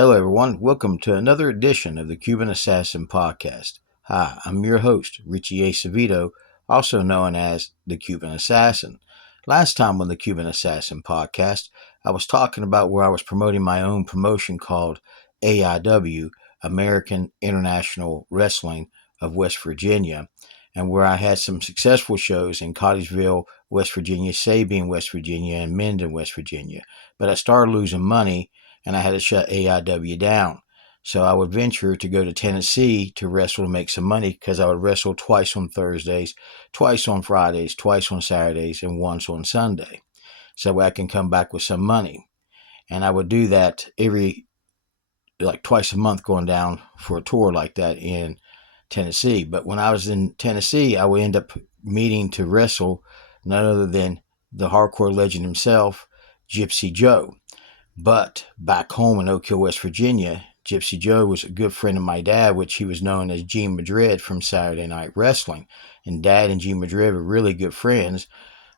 Hello, everyone. Welcome to another edition of the Cuban Assassin Podcast. Hi, I'm your host, Richie Acevedo, also known as the Cuban Assassin. Last time on the Cuban Assassin Podcast, I was talking about where I was promoting my own promotion called AIW, American International Wrestling of West Virginia, and where I had some successful shows in Cottingeville, West Virginia, Sabine, West Virginia, and Minden, West Virginia. But I started losing money and I had to shut AIW down. So I would venture to go to Tennessee to wrestle to make some money because I would wrestle twice on Thursdays, twice on Fridays, twice on Saturdays, and once on Sunday. So I can come back with some money. And I would do that twice a month going down for a tour like that in Tennessee. But when I was in Tennessee, I would end up meeting to wrestle none other than the hardcore legend himself, Gypsy Joe. But back home in Oak Hill, West Virginia, Gypsy Joe was a good friend of my dad, which he was known as Gene Madrid from Saturday Night Wrestling. And Dad and Gene Madrid were really good friends,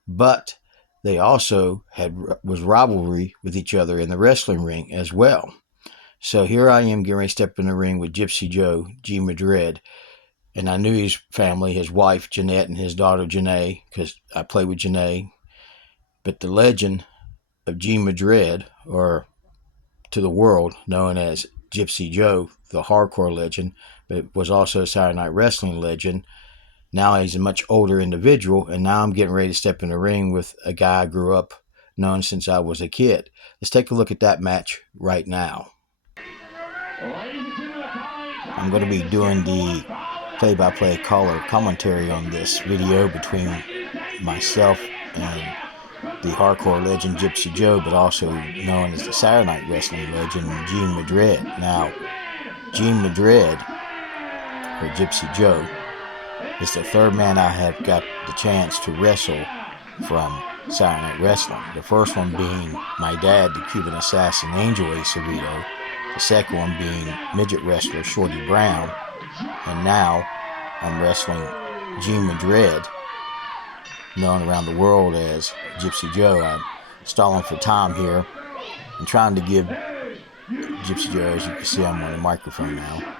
but they also was rivalry with each other in the wrestling ring as well. So here I am getting ready to step in the ring with Gypsy Joe, Gene Madrid, and I knew his family, his wife Jeanette and his daughter Janae, because I played with Janae. But the legend of Gene Madrid, or to the world known as Gypsy Joe, the hardcore legend, but was also a Saturday Night Wrestling legend. Now he's a much older individual, and now I'm getting ready to step in the ring with a guy I grew up knowing since I was a kid. Let's take a look at that match right now. I'm going to be doing the play-by-play color commentary on this video between myself and the hardcore legend Gypsy Joe, but also known as the Saturday Night Wrestling legend Gene Madrid. Now, Gene Madrid, or Gypsy Joe, is the third man I have got the chance to wrestle from Saturday Night Wrestling. The first one being my dad, the Cuban Assassin Angel Acevedo. The second one being midget wrestler Shorty Brown. And now I'm wrestling Gene Madrid, known around the world as Gypsy Joe. I'm stalling for time here and trying to give Gypsy Joe, as you can see, I'm on the microphone now.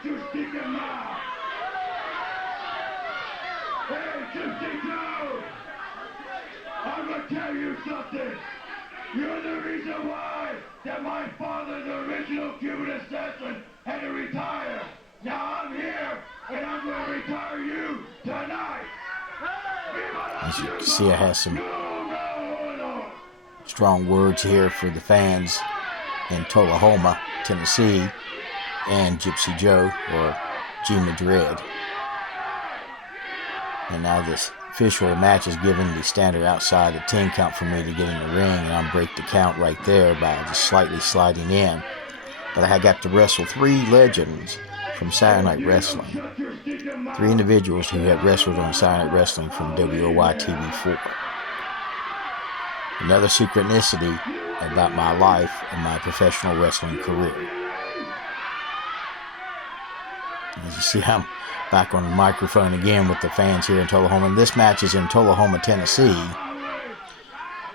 I'm gonna tell you something. You're the reason why that my father, the original Cuban assassin, had to retire. Now I'm here and I'm gonna retire you tonight. As you can see, I have some strong words here for the fans in Tullahoma, Tennessee, and Gypsy Joe, or Gene Madrid. And now this official match is given the standard outside the 10 count for me to get in the ring, and I'll break the count right there by just slightly sliding in. But I got to wrestle three legends from Saturday Night Wrestling. Three individuals who have wrestled on Saturday Night Wrestling from WOY TV4. Another synchronicity about my life and my professional wrestling career. As you see, I'm back on the microphone again with the fans here in Tullahoma. And this match is in Tullahoma, Tennessee.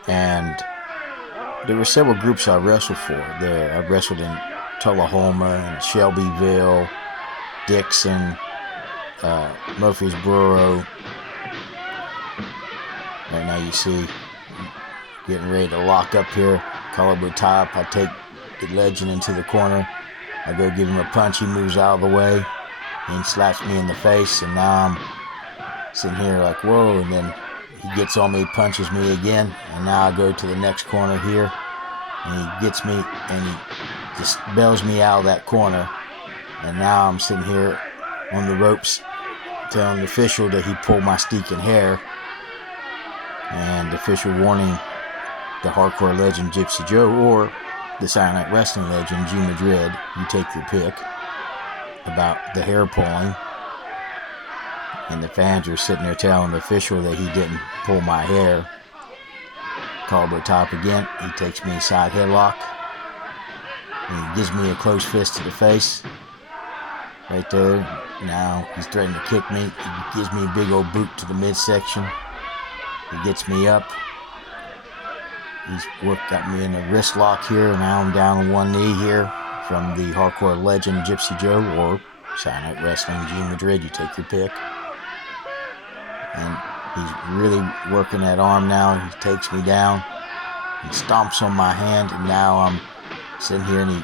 And there were several groups I wrestled for there. I wrestled in Tullahoma and Shelbyville, Dixon, Murfreesboro. Right now you see getting ready to lock up here. Collarbone top. I take the legend into the corner. I go give him a punch. He moves out of the way. And he slaps me in the face. And now I'm sitting here like, whoa. And then he gets on me, punches me again. And now I go to the next corner here. And he gets me and he just bails me out of that corner. And now I'm sitting here on the ropes telling the official that he pulled my stinking hair. And the official warning the hardcore legend Gypsy Joe, or the Saturday Night Wrestling legend Gene Madrid, you take your pick, about the hair pulling. And the fans are sitting there telling the official that he didn't pull my hair. Collarbone top again. He takes me inside headlock. And he gives me a closed fist to the face. Right there. Now he's threatening to kick me. He gives me a big old boot to the midsection. He gets me up. He's got me in a wrist lock here. Now I'm down on one knee here. from the hardcore legend Gypsy Joe or Saturday Night Wrestling G Madrid. You take your pick. And he's really working that arm now. He takes me down. He stomps on my hand, and now I'm sitting here, and he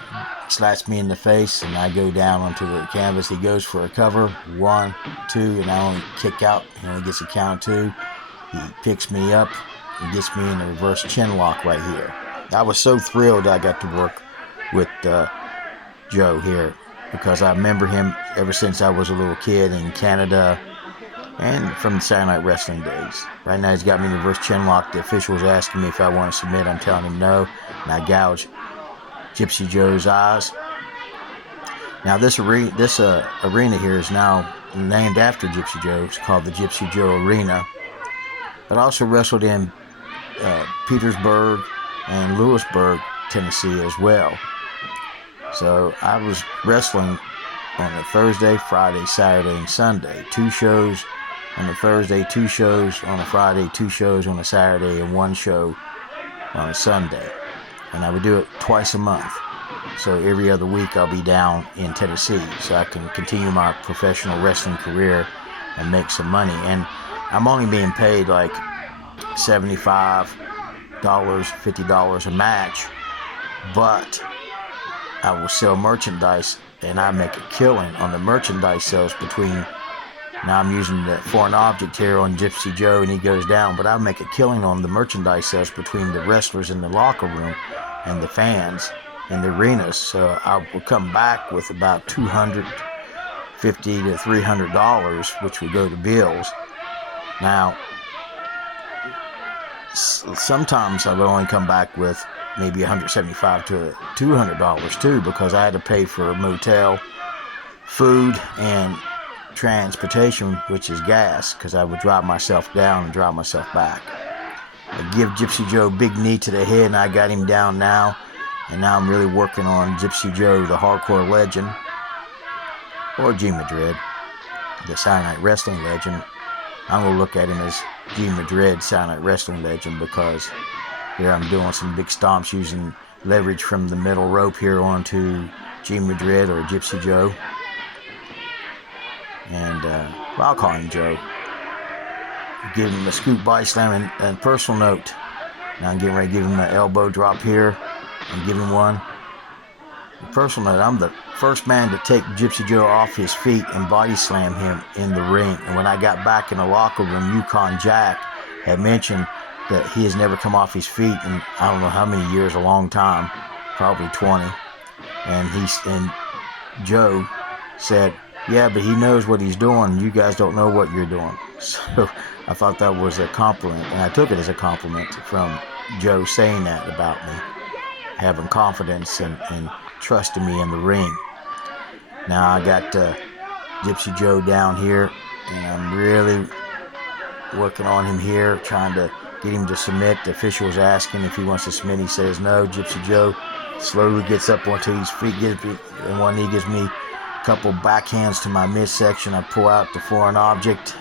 slaps me in the face, and I go down onto the canvas. He goes for a cover, 1, 2, and I only kick out. He only gets a count of 2. He picks me up and gets me in the reverse chin lock right here. I was so thrilled I got to work with Joe here, because I remember him ever since I was a little kid in Canada and from the Saturday Night Wrestling days. Right now he's got me in the reverse chin lock. The official was asking me if I want to submit. I'm telling him no, and I gouge Gypsy Joe's eyes. Now this arena here is now named after Gypsy Joe. It's called the Gypsy Joe Arena. But I also wrestled in Petersburg and Lewisburg, Tennessee as well. So I was wrestling on a Thursday, Friday, Saturday, and Sunday. 2 shows on a Thursday, 2 shows on a Friday, 2 shows on a Saturday, and 1 show on a Sunday. And I would do it twice a month. So every other week I'll be down in Tennessee so I can continue my professional wrestling career and make some money. And I'm only being paid like $75, $50 a match, but I will sell merchandise, and I make a killing on the merchandise sales between, now I'm using the foreign object here on Gypsy Joe and he goes down, but I make a killing on the merchandise sales between the wrestlers in the locker room and the fans in the arenas. So I will come back with about $250 to $300, which would go to bills. Now, sometimes I would only come back with maybe $175 to $200 too, because I had to pay for a motel, food, and transportation, which is gas, because I would drive myself down and drive myself back. I give Gypsy Joe a big knee to the head, and I got him down now, and now I'm really working on Gypsy Joe, the hardcore legend, or G Madrid, the Saturday Night Wrestling legend. I'm going to look at him as G Madrid, Saturday Night Wrestling legend, because here I'm doing some big stomps using leverage from the middle rope here onto G Madrid or Gypsy Joe. And well, I'll call him Joe. Give him a scoop body slam, and personal note. Now I'm getting ready to give him an elbow drop here and give him one. Personal note, I'm the first man to take Gypsy Joe off his feet and body slam him in the ring. And when I got back in the locker room, Yukon Jack had mentioned that he has never come off his feet in I don't know how many years, a long time, probably 20. And Joe said, yeah, but he knows what he's doing. You guys don't know what you're doing. So I thought that was a compliment, and I took it as a compliment from Joe saying that about me, having confidence and trusting me in the ring. Now I got Gypsy Joe down here, and I'm really working on him here, trying to get him to submit. The official was asking if he wants to submit. He says no. Gypsy Joe slowly gets up onto his feet, and one knee gives me a couple backhands to my midsection. I pull out the foreign object.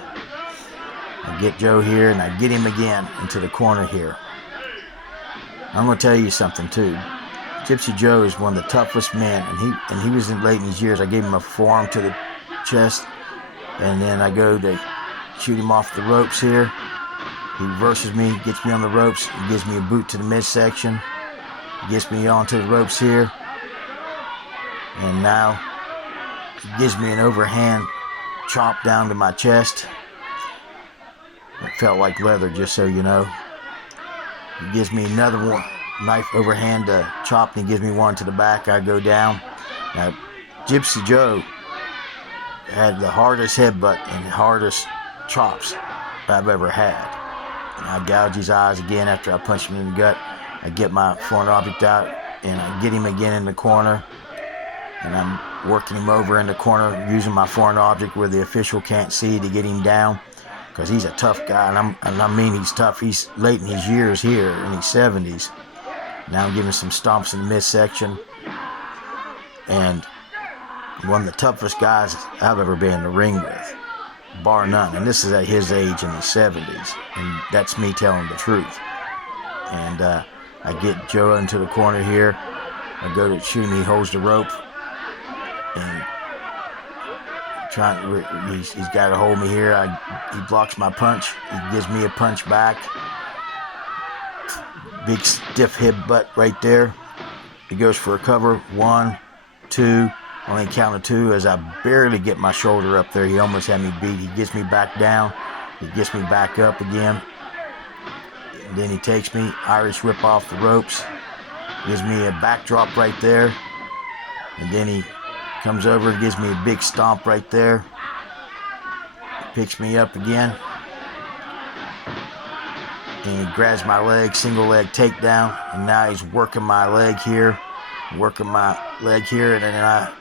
I get Joe here, and I get him again into the corner here. I'm going to tell you something too. Gypsy Joe is one of the toughest men, and he was in late in his years. I gave him a forearm to the chest, and then I go to shoot him off the ropes here. He reverses me, gets me on the ropes, he gives me a boot to the midsection, he gets me onto the ropes here, and now he gives me an overhand chop down to my chest. It felt like leather, just so you know. He gives me another one, knife overhand chop, and he gives me one to the back. I go down. Now, Gypsy Joe had the hardest headbutt and hardest chops I've ever had. And I gouge his eyes again after I punch him in the gut. I get my foreign object out, and I get him again in the corner. And I'm working him over in the corner, using my foreign object where the official can't see to get him down, because he's a tough guy, and I mean he's tough. He's late in his years here, in his 70s. Now I'm giving some stomps in the midsection, and one of the toughest guys I've ever been in the ring with, bar none. And this is at his age in his 70s, and that's me telling the truth. And I get Joe into the corner here, I go to shoot him, he holds the rope, and he's got to hold me here. He blocks my punch. He gives me a punch back. Big stiff headbutt right there. He goes for a cover. 1, 2. Only count of 2 as I barely get my shoulder up there. He almost had me beat. He gets me back down. He gets me back up again. And then he takes me, Irish whip off the ropes. Gives me a backdrop right there. And then he comes over and gives me a big stomp right there. Picks me up again. And he grabs my leg, single leg takedown. And now he's working my leg here. And then I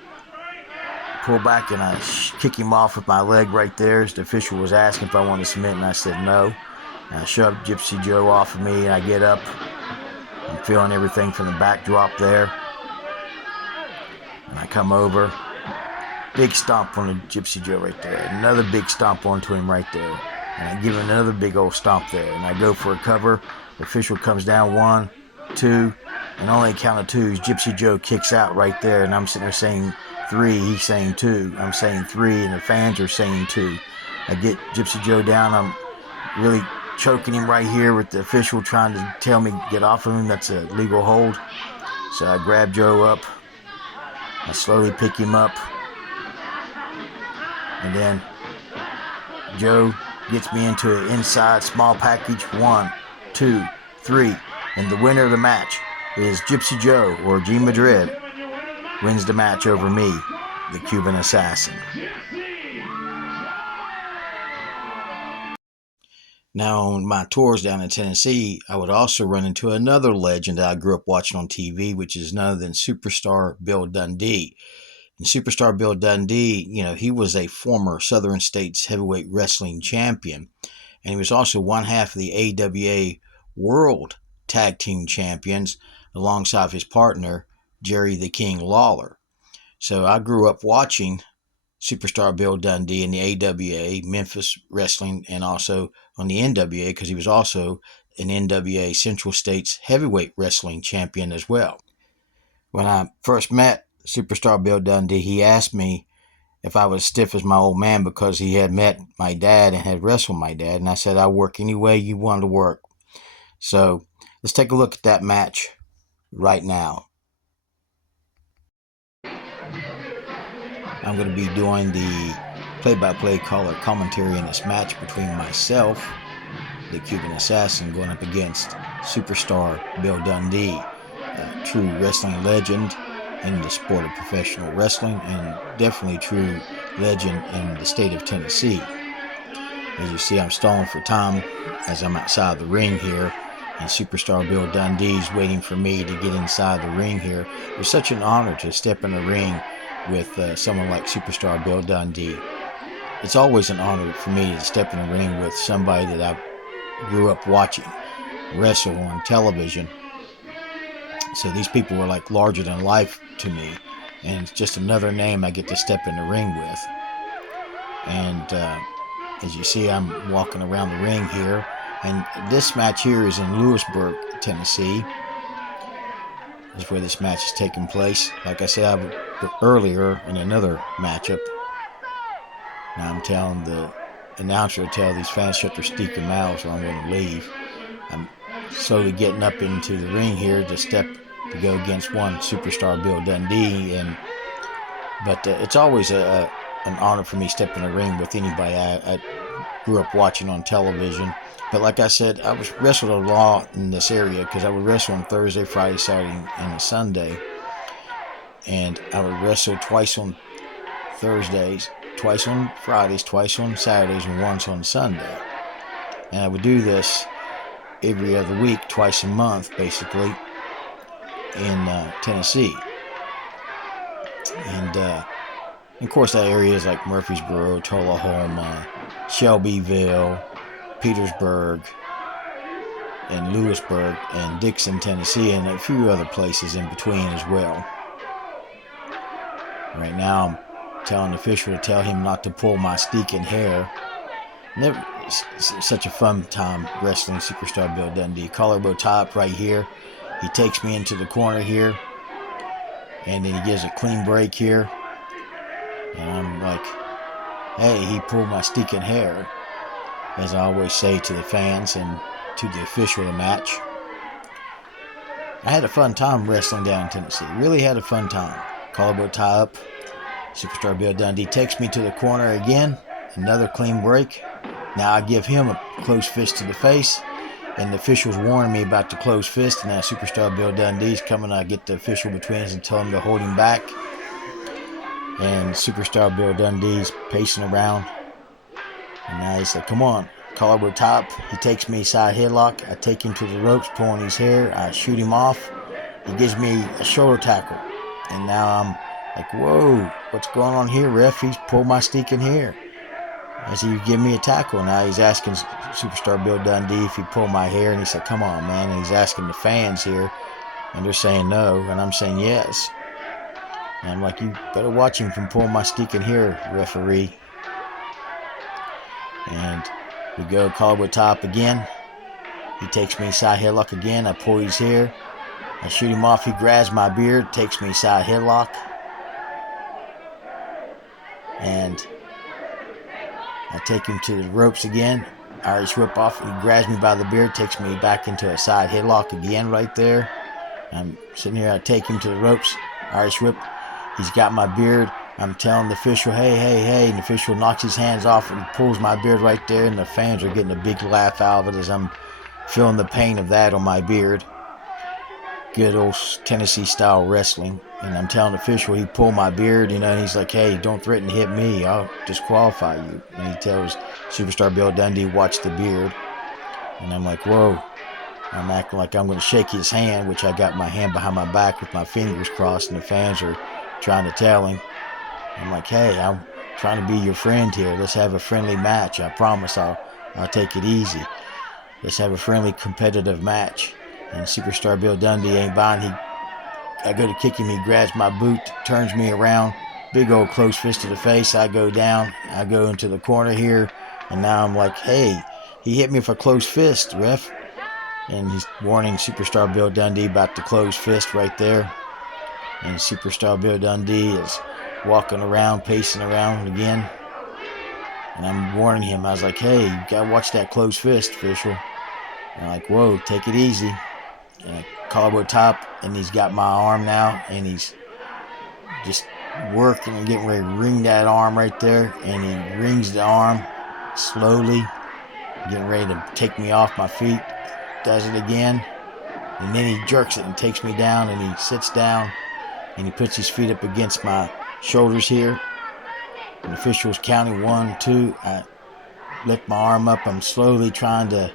pull back and I kick him off with my leg right there. The official was asking if I wanted to submit, and I said no. And I shoved Gypsy Joe off of me, and I get up. I'm feeling everything from the backdrop there. And I come over. Big stomp on the Gypsy Joe right there. Another big stomp onto him right there. And I give him another big old stomp there. And I go for a cover. The official comes down. 1, 2. And only count of 2. Gypsy Joe kicks out right there. And I'm sitting there saying 3. He's saying 2. I'm saying 3. And the fans are saying 2. I get Gypsy Joe down. I'm really choking him right here with the official trying to tell me get off of him. That's a legal hold. So I grab Joe up. I slowly pick him up. And then Joe gets me into an inside small package. 1, 2, 3. And the winner of the match is Gypsy Joe, or G Madrid, wins the match over me, the Cuban Assassin. Now, on my tours down in Tennessee, I would also run into another legend that I grew up watching on TV, which is none other than Superstar Bill Dundee. And Superstar Bill Dundee, he was a former Southern States heavyweight wrestling champion. And he was also one half of the AWA World Tag Team Champions alongside his partner, Jerry the King Lawler. So I grew up watching Superstar Bill Dundee in the AWA, Memphis Wrestling, and also on the NWA, because he was also an NWA Central States heavyweight wrestling champion as well. When I first met Superstar Bill Dundee, he asked me if I was stiff as my old man because he had met my dad and had wrestled my dad. And I said, I'll work any way you want to work. So let's take a look at that match right now. I'm going to be doing the play-by-play color commentary in this match between myself, the Cuban Assassin, going up against Superstar Bill Dundee, a true wrestling legend in the sport of professional wrestling, and definitely true legend in the state of Tennessee. As you see, I'm stalling for time as I'm outside the ring here, and Superstar Bill Dundee's waiting for me to get inside the ring here. It was such an honor to step in the ring with someone like Superstar Bill Dundee. It's always an honor for me to step in the ring with somebody that I grew up watching wrestle on television. So these people were like larger than life to me, and it's just another name I get to step in the ring with. And as you see, I'm walking around the ring here, and this match here is in Lewisburg, Tennessee. This is where this match is taking place. Like I said earlier in another matchup, now I'm telling the announcer to tell these fans shut their stinking mouths or I'm going to leave. I'm slowly getting up into the ring here to go against one Superstar Bill Dundee, but it's always an honor for me stepping in the ring with anybody I grew up watching on television. But like I said, I was wrestled a lot in this area because I would wrestle on Thursday, Friday, Saturday, and a Sunday. And I would wrestle twice on Thursdays, twice on Fridays, twice on Saturdays, and once on Sunday. And I would do this every other week, twice a month, basically, in Tennessee. And of course, that area is like Murfreesboro, Tullahoma, Shelbyville, Petersburg, and Lewisburg, and Dixon, Tennessee, and a few other places in between as well. Right now, I'm telling the official to tell him not to pull my stinking hair. Such a fun time wrestling Superstar Bill Dundee. Collar bow tie up right here. He takes me into the corner here. and then he gives a clean break here. And I'm like, hey, he pulled my stinking hair, as I always say to the fans and to the official of the match. I had a fun time wrestling down in Tennessee. Really had a fun time. Collarbone tie up. Superstar Bill Dundee takes me to the corner again. Another clean break. Now I give him a closed fist to the face. And the official's warning me about the closed fist. And now Superstar Bill Dundee's coming. I get the official between us and tell him to hold him back. And Superstar Bill Dundee's pacing around. And now he said, come on. Collarbone top. He takes me side headlock. I take him to the ropes, pulling his hair. I shoot him off. He gives me a shoulder tackle. And now I'm like, whoa, what's going on here, ref? He's pulled my stinking hair. As he give me a tackle. Now he's asking Superstar Bill Dundee if he pulled my hair. And he said, come on, man. And he's asking the fans here. And they're saying no. And I'm saying yes. And I'm like, you better watch him from pulling my stinking hair, referee. And we go collarbone top again. He takes me side headlock again. I pull his hair. I shoot him off. He grabs my beard, takes me side headlock. And I take him to the ropes again. Irish whip off. He grabs me by the beard, takes me back into a side headlock again right there. I'm sitting here. I take him to the ropes. Irish whip. He's got my beard. I'm telling the official, hey, hey, hey. And the official knocks his hands off and pulls my beard right there. And the fans are getting a big laugh out of it as I'm feeling the pain of that on my beard. Good old Tennessee style wrestling. And I'm telling the official, he pulled my beard, and he's like, hey, don't threaten to hit me. I'll disqualify you. And he tells Superstar Bill Dundee, watch the beard. And I'm like, whoa. I'm acting like I'm going to shake his hand, which I got my hand behind my back with my fingers crossed, and the fans are trying to tell him. I'm like, hey, I'm trying to be your friend here. Let's have a friendly match. I promise I'll take it easy. Let's have a friendly, competitive match. And Superstar Bill Dundee ain't buying. I go to kick him. He grabs my boot, turns me around. Big old close fist to the face. I go down. I go into the corner here. And now I'm like, hey, he hit me with a close fist, ref. And he's warning Superstar Bill Dundee about the closed fist right there. And Superstar Bill Dundee is walking around, pacing around again. And I'm warning him. I was like, hey, you got to watch that closed fist, official. And I'm like, whoa, take it easy. And collarbone top, and he's got my arm now, and he's just working and getting ready to ring that arm right there. And he rings the arm slowly, getting ready to take me off my feet. Does it again, and then he jerks it and takes me down, and he sits down, and he puts his feet up against my shoulders here. And the official's counting 1, 2. I lift my arm up. I'm slowly trying to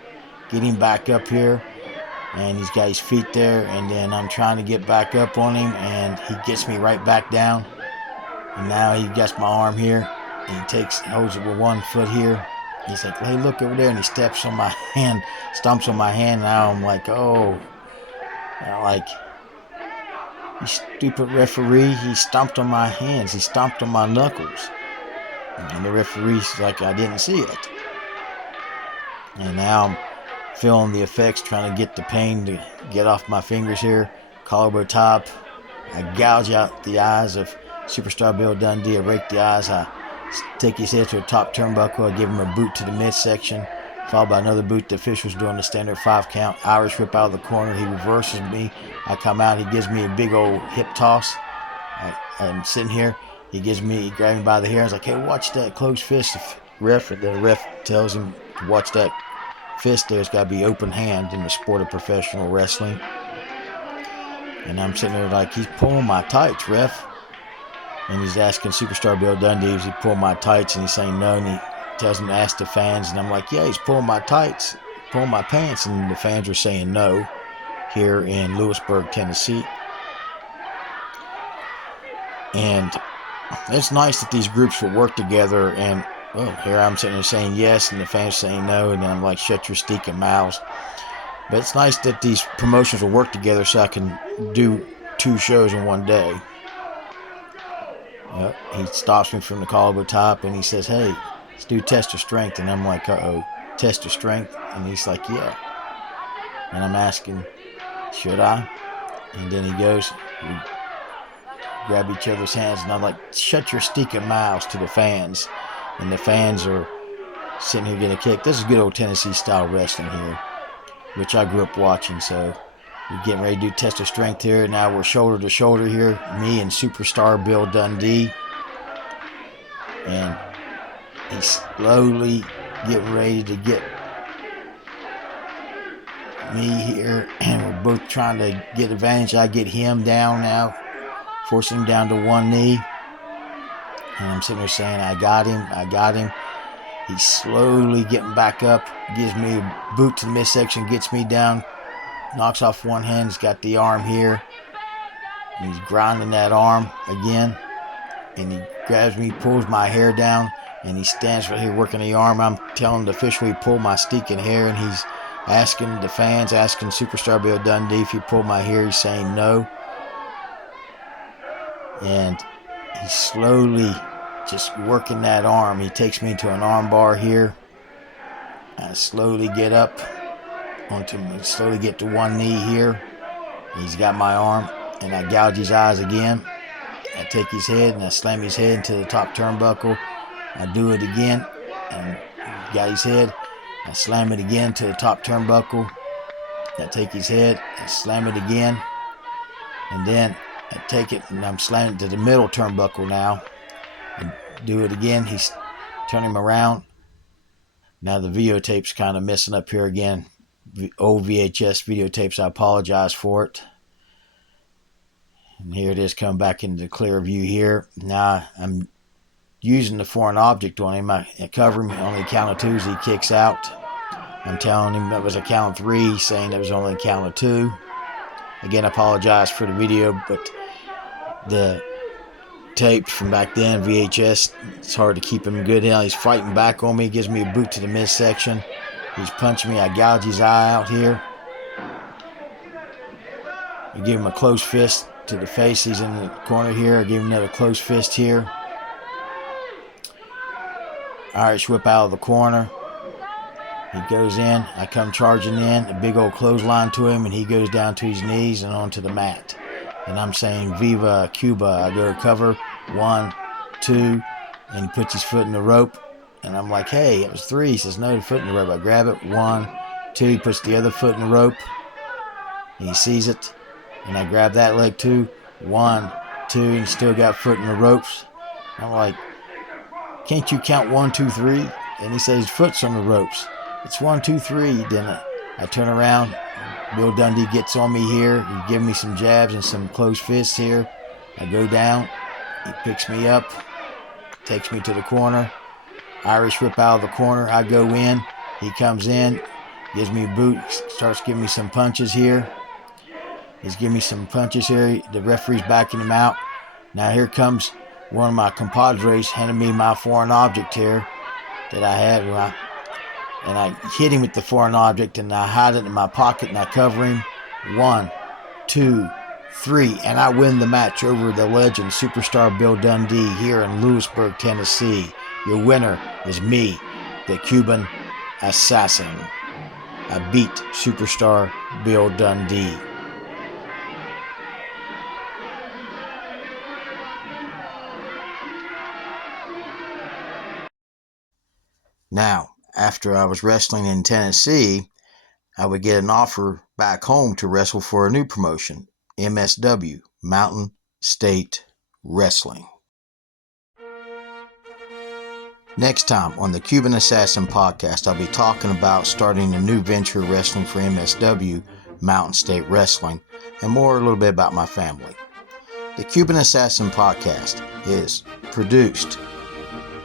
get him back up here, and he's got his feet there, and then I'm trying to get back up on him, and he gets me right back down. And now he gets my arm here, and he holds it with one foot here. He's like, hey, look over there, and he steps on my hand, stomps on my hand. Now I'm like, oh, and I'm like, you stupid referee, he stomped on my hands, he stomped on my knuckles. And the referee's like, I didn't see it. And now I'm feeling the effects, trying to get the pain to get off my fingers here. Collarbone top. I gouge out the eyes of Superstar Bill Dundee. I rake the eyes. I take his head to the top turnbuckle. I give him a boot to the midsection, followed by another boot. The official's doing the standard 5 count. Irish whip out of the corner. He reverses me. I come out. He gives me a big old hip toss. I'm sitting here. He grabs me by the hair. I was like, hey, watch that closed fist, ref. And the ref tells him to watch that fist. There's got to be open hand in the sport of professional wrestling. And I'm sitting there like, he's pulling my tights, ref. And he's asking Superstar Bill Dundee if he pulling my tights, and he's saying no, and he tells him to ask the fans, and I'm like, yeah, he's pulling my tights, pulling my pants, and the fans are saying no here in Lewisburg, Tennessee. And it's nice that these groups will work together, and here I'm sitting there saying yes, and the fans saying no, and I'm like, shut your stinking mouths. But it's nice that these promotions will work together so I can do 2 shows in one day. He stops me from the collarbone top, and he says, hey, let's do test of strength. And I'm like, uh-oh, test of strength? And he's like, yeah. And I'm asking, should I? And then he goes, grab each other's hands, and I'm like, shut your stinking mouths to the fans. And the fans are sitting here getting a kick. This is good old Tennessee style wrestling here, which I grew up watching. So we're getting ready to do test of strength here. Now we're shoulder to shoulder here, me and superstar Bill Dundee. And he's slowly getting ready to get me here, and we're both trying to get advantage. I get him down now, forcing him down to one knee. And I'm sitting there saying, I got him. He's slowly getting back up, gives me a boot to the midsection, gets me down, knocks off one hand. He's got the arm here, and he's grinding that arm again. And he grabs me, pulls my hair down, and he stands right here working the arm. I'm telling the official he pulled my stinking hair, and he's asking the fans, asking Superstar Bill Dundee if he pulled my hair. He's saying no. And he's slowly just working that arm. He takes me to an arm bar here. I slowly get up slowly get to one knee here. He's got my arm, and I gouge his eyes again. I take his head and I slam his head into the top turnbuckle. I do it again, and got his head. I slam it again to the top turnbuckle. I take his head, I slam it again, and then I take it and I'm slamming it to the middle turnbuckle now. I do it again. He's turning him around. Now the videotape's kind of messing up here again. Old VHS videotapes, I apologize for it. And here it is coming back into the clear view here. Now I'm using the foreign object on him. I cover him on the count of two as he kicks out. I'm telling him that was a count of three. He's saying that was only a count of two. Again, I apologize for the video, but the tape from back then, VHS, it's hard to keep him good. He's fighting back on me, gives me a boot to the midsection. He's punching me. I gouge his eye out here. I give him a close fist to the face. He's in the corner here. I give him another close fist here. Irish whip out of the corner. He goes in. I come charging in. A big old clothesline to him, and he goes down to his knees and onto the mat. And I'm saying, Viva Cuba. I go cover. 1, 2, and he puts his foot in the rope. And I'm like, hey, it was 3. He says, no, the foot in the rope. I grab it. 1, 2. He puts the other foot in the rope. And he sees it. And I grab that leg too. 1, 2. And he still got foot in the ropes. I'm like, can't you count 1, 2, 3? And he says, his foot's on the ropes. It's 1, 2, 3. Then I turn around. Bill Dundee gets on me here. He gives me some jabs and some closed fists here. I go down. He picks me up. Takes me to the corner. Irish whip out of the corner. I go in. He comes in. Gives me a boot. Starts giving me some punches here. He's giving me some punches here. The referee's backing him out. Now here comes one of my compadres handing me my foreign object here that I had. And I hit him with the foreign object, and I hide it in my pocket, and I cover him. 1, 2, 3. And I win the match over the legend, Superstar Bill Dundee, here in Lewisburg, Tennessee. Your winner is me, the Cuban Assassin. I beat Superstar Bill Dundee. Now, after I was wrestling in Tennessee, I would get an offer back home to wrestle for a new promotion, MSW, Mountain State Wrestling. Next time on the Cuban Assassin podcast, I'll be talking about starting a new venture wrestling for MSW, Mountain State Wrestling, and a little bit about my family. The Cuban Assassin podcast is produced,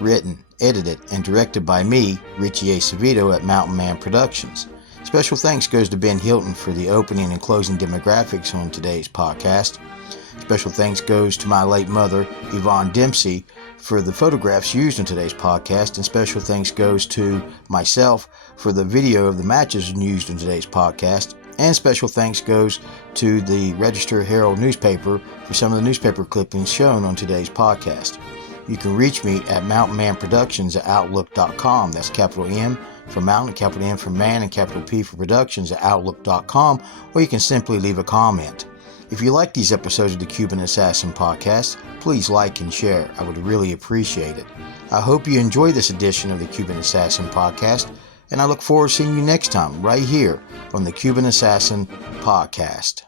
written, edited, and directed by me, Richie Acevedo at Mountain Man Productions. Special thanks goes to Ben Hilton for the opening and closing demographics on today's podcast. Special thanks goes to my late mother, Yvonne Dempsey, for the photographs used in today's podcast, and special thanks goes to myself for the video of the matches used in today's podcast, and special thanks goes to the Register Herald newspaper for some of the newspaper clippings shown on today's podcast. You can reach me at mountainmanproductions at outlook.com. That's capital M for Mountain, capital M for Man, and capital P for Productions at outlook.com, or you can simply leave a comment. If you like these episodes of the Cuban Assassin podcast, please like and share. I would really appreciate it. I hope you enjoy this edition of the Cuban Assassin podcast, and I look forward to seeing you next time right here on the Cuban Assassin podcast.